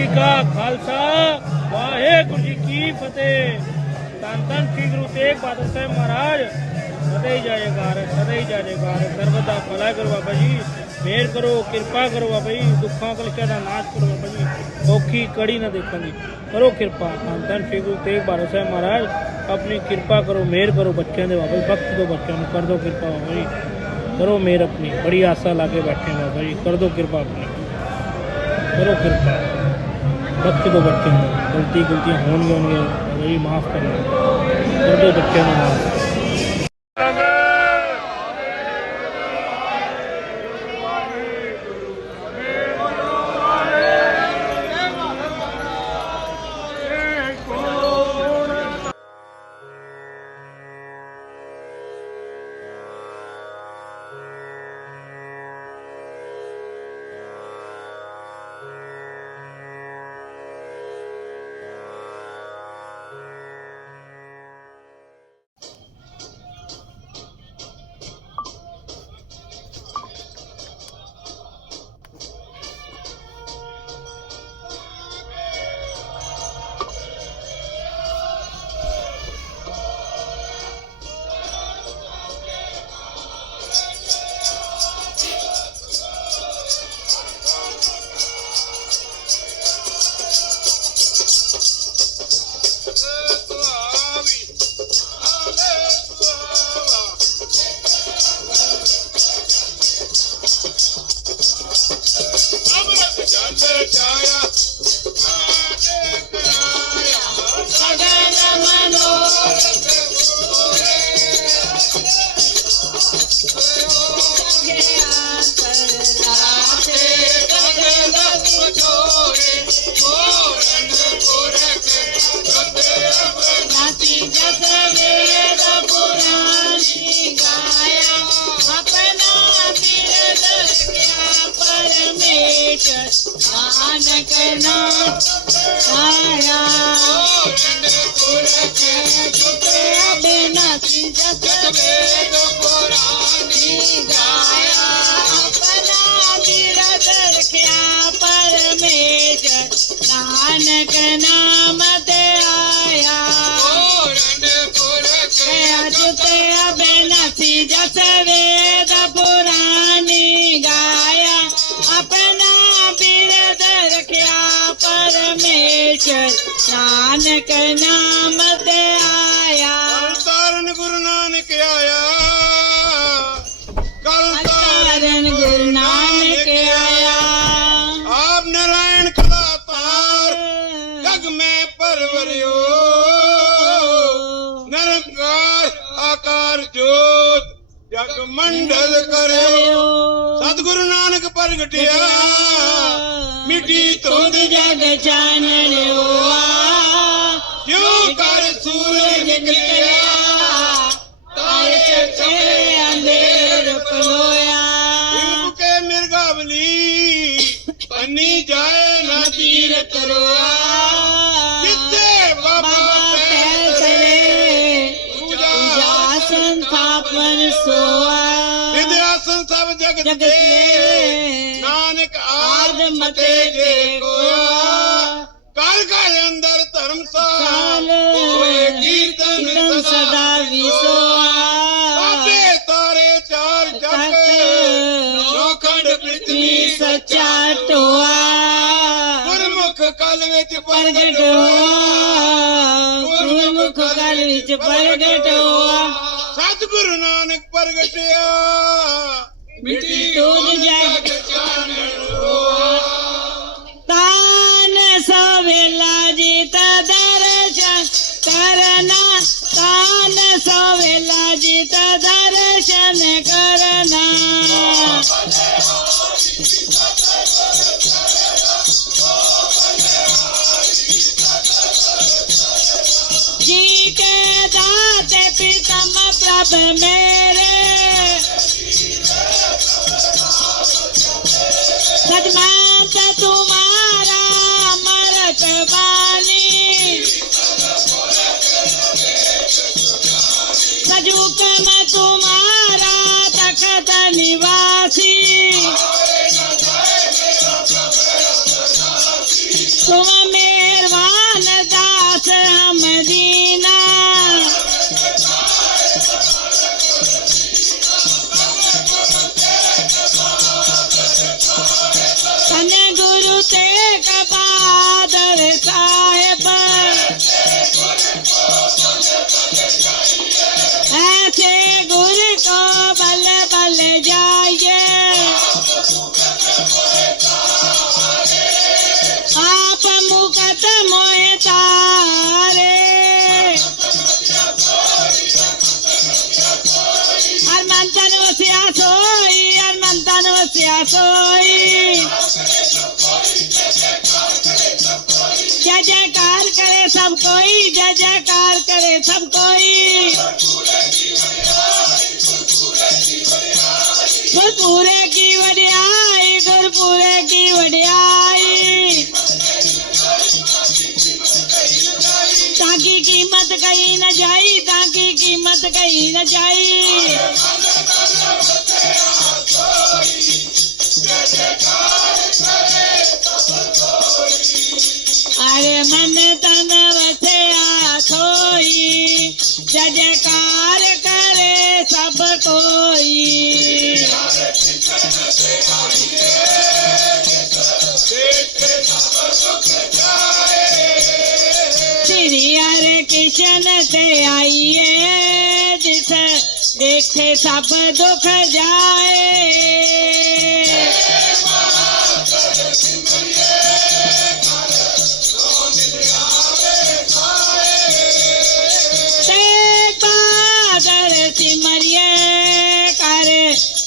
ਜੀ ਕਾ ਖਾਲਸਾ ਵਾਹਿਗੁਰੂ ਜੀ ਕੀ ਫਤਿਹ ਧੰਨ ਧੰਨ ਸ੍ਰੀ ਗੁਰੂ ਤੇਗ ਬਹਾਦਰ ਸਾਹਿਬ ਮਹਾਰਾਜ ਸਦਾ ਹੀ ਜਾਏਗਾ ਸਦਾ ਹੀ ਜਾਏਗਾ ਸਰਬਤ ਦਾ ਭਲਾ ਕਰੋ ਬਾਬਾ ਜੀ ਮਿਹਰ ਕਰੋ ਕਿਰਪਾ ਕਰੋ ਬਾਬਾ ਜੀ ਦੁੱਖਾਂ ਕਲੇਸ਼ਾਂ ਦਾ ਨਾਸ਼ ਕਰੋ ਬਾਬਾ ਜੀ ਔਖੀ ਕੜੀ ਨਾ ਦੇਖਣ ਦੀ ਕਰੋ ਕਿਰਪਾ ਧੰਨ ਧੰਨ ਸ੍ਰੀ ਗੁਰੂ ਤੇਗ ਬਹਾਦਰ ਸਾਹਿਬ ਮਹਾਰਾਜ ਆਪਣੀ ਕਿਰਪਾ ਕਰੋ ਮਿਹਰ ਕਰੋ ਬੱਚਿਆਂ ਦੇ ਬਾਬਾ ਜੀ ਬਖਸ਼ ਦਿਓ ਬੱਚਿਆਂ ਨੂੰ ਕਰ ਦਿਓ ਕਿਰਪਾ ਬਾਬਾ ਜੀ ਕਰੋ ਮਿਹਰ ਆਪਣੀ ਬੜੀ ਆਸਾ ਲਾ ਕੇ ਬੈਠੇ ਹਾਂ ਬਾਬਾ ਜੀ ਕਰ ਦਿਓ ਕਿਰਪਾ ਆਪਣੀ ਕਰੋ बच्चे को बच्चे हैं गलती गलतियाँ होंगी होंगे वही माफ़ करना। छोटे बच्चे में माफ़ ਪਰਵਰਿਓ। ਨਿਰੰਕਾਰ ਆਕਾਰ ਸਤਿਗੁਰੂ ਨਾਨਕ ਪ੍ਰਗਟਿਆ। ਮਿੱਟੀ ਧੁੰਦ ਜਗ ਮਿਰਗਾਵਲੀ, ਪੰਨੀ ਜਾਏ ਨਾ ਤੀਰ ਕਰੋਆ संस्थापन विद्या संस्थापन जगत दे नानक आदम ते जे काल काल अंदर धर्म साल कीर्तन सदा तारे चार जग पृथ्वी सच्चा टोआ। गुरमुख कल विच प्रगट होआ। गुरमुख कल विच प्रगट होआ। ਸਤਿਗੁਰੂ ਨਾਨਕ ਪ੍ਰਗਟਿਆ। ਮਿੱਟੀ ਤੋਂ ਜਗ प्रभ मेरे सदमत तुम्हारा अमरत बानी सजुक में तुम्हारा तखत निवासी कोई जय जयकार करे, सब कोई। गुरपुरे की वडियाई गुरपुरे की वडियाई। ताकि कीमत कहीं न जाई, ताकि कीमत कहीं न जाई। अरे मन सब दुख जाए।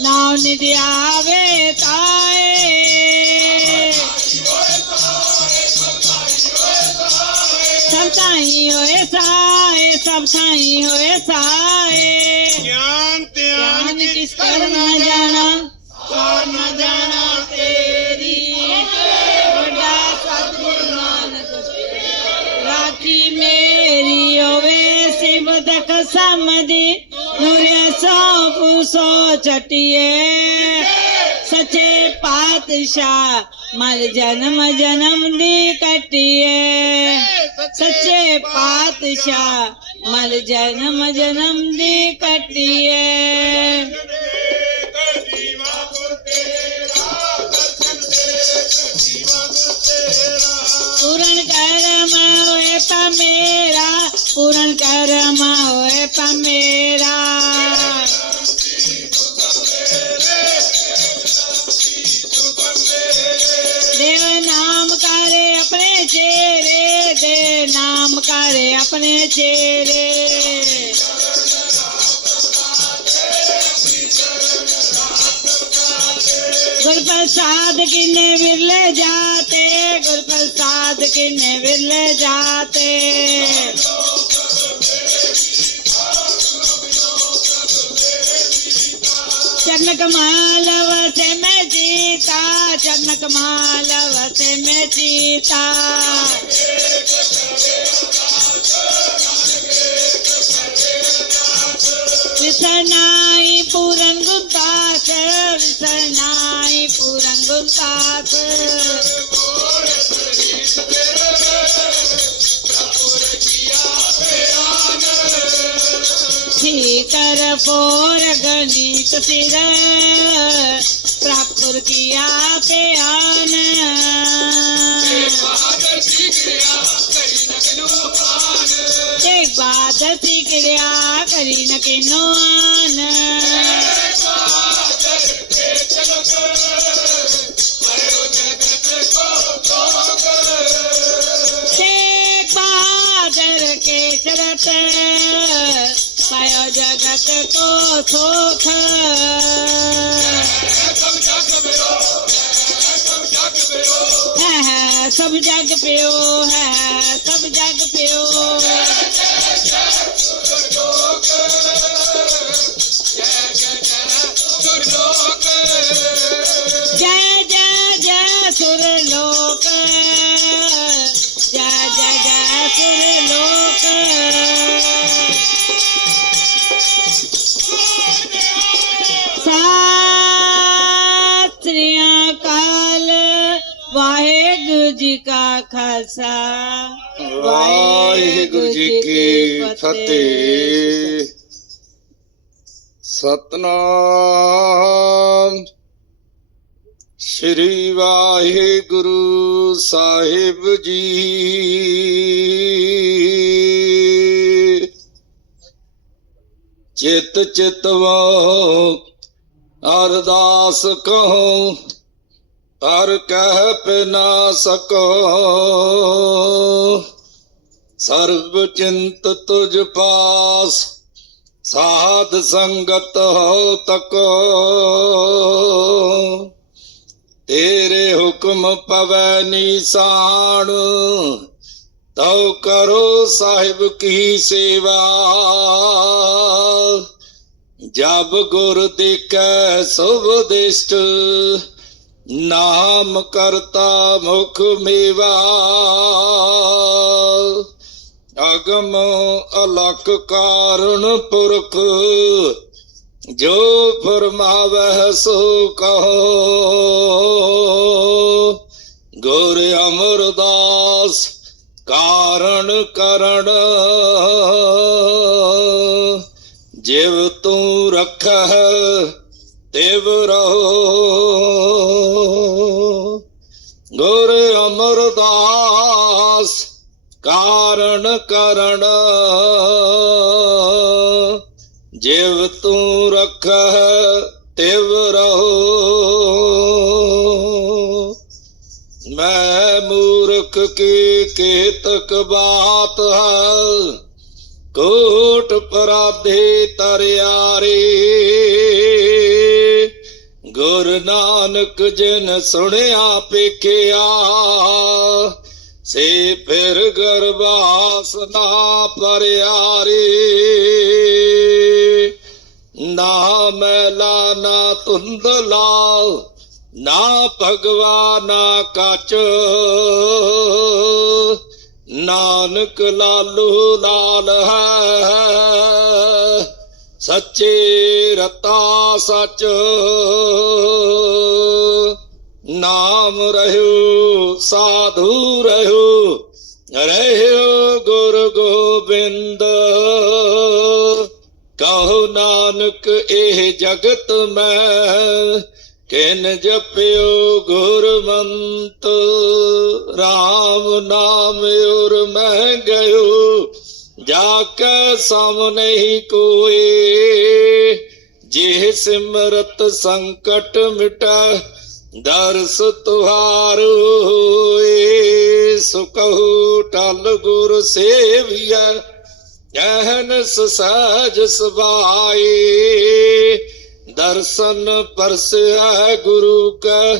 नाम निधि आवे ताए। सब साई होए साए सब साई होए कसमदी नूरे सौ पूसो चटिए सचे पातशाह, मर जन्म जन्म दी कटिए सचे पातशाह, मर जन्म जन्म दी कटिए पूरण कर तो मेरा पूर्ण कर्म होए मेरा देव नाम करे अपने चेरे नाम करे अपने चेरे। गुर प्रसाद किन्ने विरले जाते गुर प्रसाद किन्ने विरले जाते। चरण मालव से मैं जीता चरण मालव से मैं जीता। विसनाई फोर गणित सिर। प्रापुर किया पे आन सिख लिया करी न के पायो जगत को सुख है है सब जग पियो है सब जग पियो जय ਵਾਹਿਗੁਰੂ ਜੀ ਕੀ ਫਤਿਹ ਸਤਨਾਮ ਸ੍ਰੀ ਵਾਹਿਗੁਰੂ ਸਾਹਿਬ ਜੀ ਚਿਤ ਚਿਤਵਾ ਅਰਦਾਸ ਕਹੋ ਹਰ ਕਹਿ ਪ ਨਾ ਸਕੋ ਸਰਬ ਚਿੰਤ ਤੁਜ ਪਾਸ, ਸਾਧ ਸੰਗਤ ਹੋ ਤਕੋ। ਤੇਰੇ ਹੁਕਮ ਪਵੈ ਨਿਸਾਨ, ਤਉ ਕਰੋ ਸਾਹਿਬ ਕੀ ਸੇਵਾ। ਜਬ ਗੁਰ ਦੇਖੈ ਸੁਭ ਦਿਸ਼ਟ, ਨਾਮ ਕਰਤਾ ਮੁਖ ਮੇਵਾ। अगम अलख कारण पुरख जो फरमावह सो कहो गुर अमरदास कारण करण जिव तू रख तिव रहो गुर अमरदास कारण करण। जिव तू रख तिव रहो। मैं मूर्ख की केतक बात है। कोट पराधे तरियारे। गुरु नानक जिन सुनिया पेखिया से फिर गर्भासना परिहारी। ना मैला, ना तुंदलाल, ना भगवाना काच नानक लालू लाल है, सच्चे रता सच। नाम रहो, साधु रहो, रहु गुरु गोविंद। कहो नानक, एह जगत में किन जपियो गुरमंत। राम नाम उर मैं गयो, जाके सामने ही कोई। जिह सिमरत संकट मिटा ਦਰਸ ਤੁਹਾਰੋ ਹੋਏ ਸੁਕਹੁ ਟਲ ਗੁਰ ਸੇਵੀਐ ਅਹਨਸ ਸਹਜ ਸੁਭਾਏ। ਦਰਸ਼ਨ ਪਰਸਿਆ ਗੁਰੂ ਕਾ,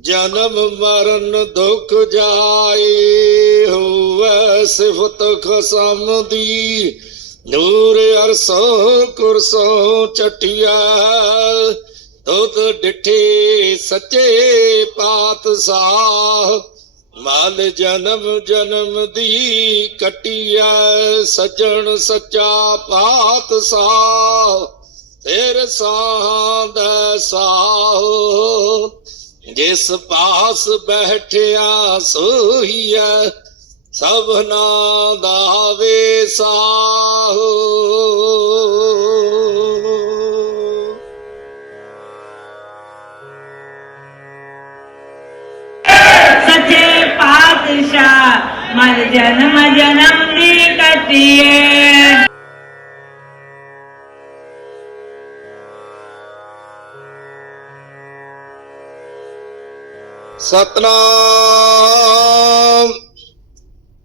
ਜਨਮ ਮਰਨ ਦੁਖ ਜਾਏ। ਹੋਵੇ ਸਿਫਤ ਖਸਮ ਦੀ, ਨੂਰ ਅਰਸੋਂ ਕੁਰਸੋ ਚਟਿਆ ਦੁੱਧ ਡਿਠੇ ਸੱਚੇ ਪਾਤਸ਼ਾਹ, ਮਲ ਜਨਮ ਜਨਮ ਦੀ ਕਟਿਆ ਸਜਣ ਸੱਚਾ ਪਾਤਸ਼ਾਹ ਤੇਰ ਸਾਹਾਂ ਦਾ ਸਾਹ, ਜਿਸ ਪਾਸ ਬੈਠਿਆ ਸੋਹੀਐ, ਸਭਨਾ ਦਾ ਵੇ ਸਾਹ। मर जन्म जन्म दी कटिए। सतनाम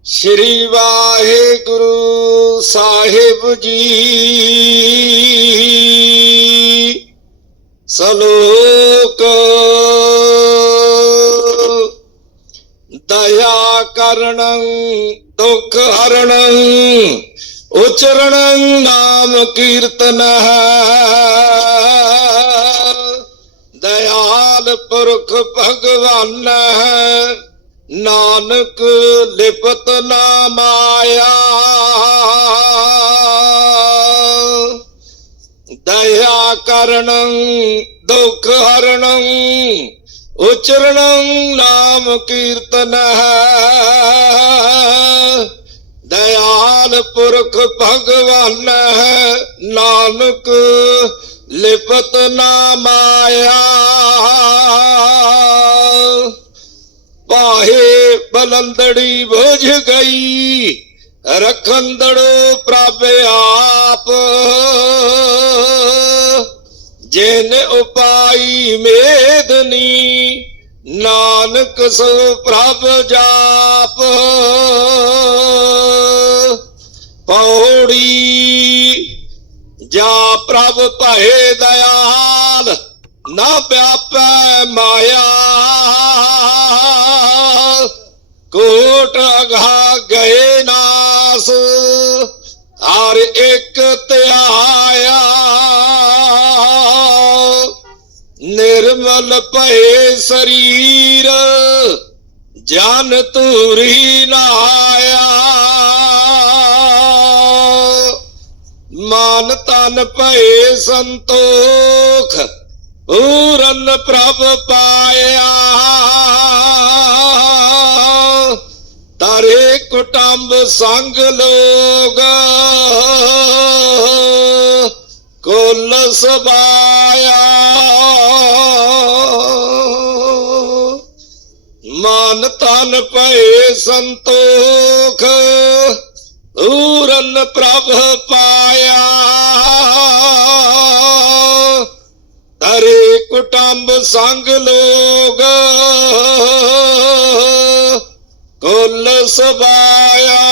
श्री वाहे गुरु साहिब जी। सलो कारण, दुख हरण उचरण नाम कीर्तन। दयाल पुरुष भगवान है नानक लिपत न माया दया करण, दुख हरण उचरणं नाम कीर्तनः। दयाल पुरख भगवान है नानक लिपत ना माया पाहे बलंदड़ी बुझ गई, रखंदड़ो प्राप्य आप। जिन उपाई मेदनी, नानक सो प्रभ जाप। पौड़ी, जा प्रभ पहे दयाल, न व्याप माया। कोट अघा गए नास, हर एक त्याग वल पहे शरीर ज्ञान तूरी नहाया। मान तन पहे संतोख, पूरन प्रभ पाया। तारे कुटुंब संग लोग कुल सबाया। मान तन पे संतोख पूरन प्रभ पाया। अरे कुटुंब संग लोग, कुल सबाया।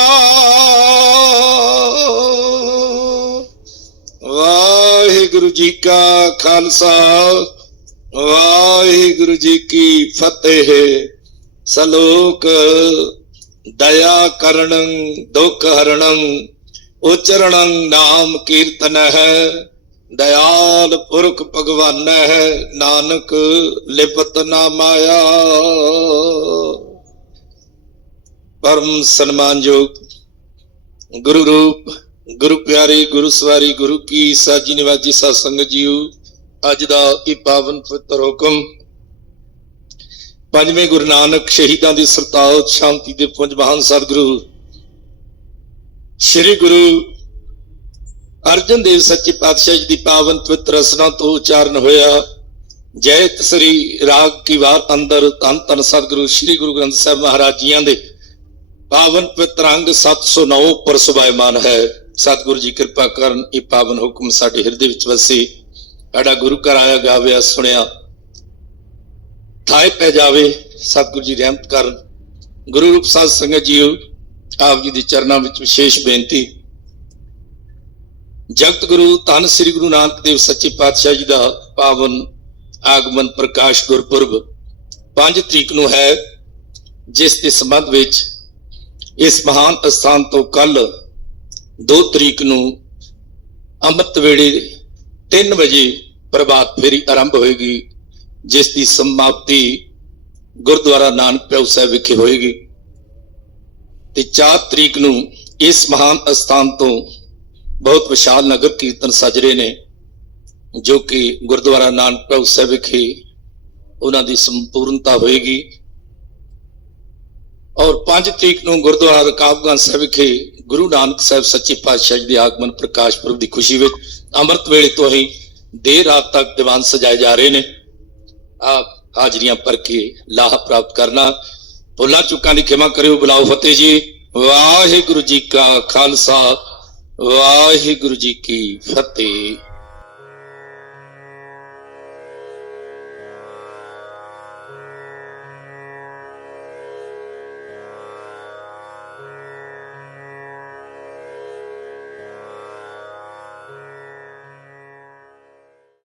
ਵਾਹਿਗੁਰੂ ਜੀ ਕਾ ਖਾਲਸਾ ਵਾਹਿਗੁਰੂ ਜੀ ਕੀ ਫਤਿਹ ਸਲੋਕ ਦਇਆ ਕਰਣੰ ਦੁਖ ਹਰਣੰ ਉਚਰਣੰ ਨਾਮ ਕੀਰਤਨ ਹੈ ਦਇਆਲ ਪੁਰਖ ਭਗਵਾਨ ਹੈ ਨਾਨਕ ਲਿਪਤ ਨਾ ਮਾਇਆ ਪਰਮ ਸਨਮਾਨਯੋਗ ਗੁਰੂ ਰੂਪ ਗੁਰੂ ਪਿਆਰੇ, ਗੁਰੂ ਸਵਾਰੀ, ਗੁਰੂ ਕੀ ਸਾਜੀ ਨਿਵਾਜੀ ਸਾਧ ਸੰਗਤ ਜੀਓ, ਅੱਜ ਦਾ ਇਹ ਪਾਵਨ ਪਵਿੱਤਰ ਹੁਕਮ ਪੰਜਵੇਂ ਗੁਰੂ ਨਾਨਕ ਸ਼ਹੀਦਾਂ ਦੀ ਸਰਤਾਜ ਸ਼ਾਂਤੀ ਦੇ ਪੁੰਜ ਮਹਾਨ ਸਤਿਗੁਰੂ, ਸ੍ਰੀ ਗੁਰੂ ਅਰਜਨ ਦੇਵ ਸੱਚੇ ਪਾਤਸ਼ਾਹ ਜੀ ਦੀ ਪਾਵਨ ਪਵਿੱਤਰ ਰਸਨਾ ਤੋਂ ਉਚਾਰਨ ਹੋਇਆ। ਜੈ ਸ੍ਰੀ ਰਾਗ ਕੀ ਵਾਰ ਅੰਦਰ ਤਨ ਤਨ ਸਤਿਗੁਰੂ ਸ੍ਰੀ ਗੁਰੂ ਗ੍ਰੰਥ ਸਾਹਿਬ ਮਹਾਰਾਜ ਜੀਆਂ ਦੇ ਪਾਵਨ ਪਵਿੱਤਰ ਅੰਗ 709 ਪਰ ਸੁਭਾਇਮਾਨ ਹੈ। ਸਤਿਗੁਰੂ ਜੀ ਕਿਰਪਾ ਕਰਨ ਇਹ ਪਾਵਨ ਹੁਕਮ ਸਾਡੇ ਹਿਰਦੇ ਵਿੱਚ ਵਸੇ। ਸਾਡਾ ਗੁਰੂ ਘਰ ਆਇਆ ਗਾਵਿਆ, ਸੁਣਿਆ। ਥਾਏ ਪੈ ਜਾਵੇ ਸਤਿਗੁਰੂ ਜੀ ਰਹਿਮਤ ਕਰਨ। ਗੁਰੂ ਰੂਪ ਸਾਧ ਸੰਗਤ ਜੀਓ ਆਪ ਜੀ ਦੇ ਚਰਨਾਂ ਵਿੱਚ ਵਿਸ਼ੇਸ਼ ਬੇਨਤੀ। ਜਗਤ ਗੁਰੂ ਧੰਨ ਸ੍ਰੀ ਗੁਰੂ ਨਾਨਕ ਦੇਵ ਸੱਚੇ ਪਾਤਸ਼ਾਹ ਜੀ ਦਾ ਪਾਵਨ ਆਗਮਨ ਪ੍ਰਕਾਸ਼ ਗੁਰਪੁਰਬ 5 ਤਰੀਕ ਨੂੰ ਹੈ, ਜਿਸ ਦੇ ਸੰਬੰਧ ਵਿੱਚ ਇਸ ਮਹਾਨ ਅਸਥਾਨ ਤੋਂ ਕੱਲ 2 ਤਰੀਕ ਨੂੰ ਅੰਮ੍ਰਿਤ ਵੇਲੇ 3 ਵਜੇ ਪ੍ਰਭਾਤ ਫੇਰੀ ਆਰੰਭ ਹੋਏਗੀ, ਜਿਸ ਦੀ ਸਮਾਪਤੀ ਗੁਰਦੁਆਰਾ ਨਾਨਕ ਪਿਆਉ ਸਾਹਿਬ ਵਿਖੇ ਹੋਏਗੀ। ਤੇ 4 ਤਰੀਕ ਨੂੰ ਇਸ ਮਹਾਨ ਅਸਥਾਨ ਤੋਂ ਬਹੁਤ ਵਿਸ਼ਾਲ ਨਗਰ ਕੀਰਤਨ ਸਜ ਰਹੇ ਨੇ, ਜੋ ਕਿ ਗੁਰਦੁਆਰਾ ਨਾਨਕ ਪਿਆਉ ਸਾਹਿਬ ਵਿਖੇ ਉਹਨਾਂ ਦੀ ਸੰਪੂਰਨਤਾ ਹੋਏਗੀ। ਔਰ 5 ਤਰੀਕ ਨੂੰ ਗੁਰਦੁਆਰਾ ਰਕਾਬਗੰਜ ਸਾਹਿਬ ਵਿਖੇ ਗੁਰੂ ਨਾਨਕ ਸਾਹਿਬ ਸੱਚੇ ਪਾਤਸ਼ਾਹ ਜੀ ਦੇ ਆਗਮਨ ਪ੍ਰਕਾਸ਼ ਪੁਰਬ ਦੀ ਖੁਸ਼ੀ ਵਿੱਚ ਅੰਮ੍ਰਿਤ ਵੇਲੇ ਤੋਂ ਹੀ ਦੇਰ ਰਾਤ ਤੱਕ ਦੀਵਾਨ ਸਜਾਏ ਜਾ ਰਹੇ ਨੇ। ਆਪ ਹਾਜ਼ਰੀਆਂ ਭਰ ਕੇ ਲਾਹ ਪ੍ਰਾਪਤ ਕਰਨਾ। ਭੁੱਲਾਂ ਚੁੱਕਾਂ ਦੀ ਖਿਮਾ ਕਰਿਓ ਬੁਲਾਓ ਫਤਿਹ ਜੀ। ਵਾਹਿਗੁਰੂ ਜੀ ਕਾ ਖਾਲਸਾ, ਵਾਹਿਗੁਰੂ ਜੀ ਕੀ ਫਤਿਹ।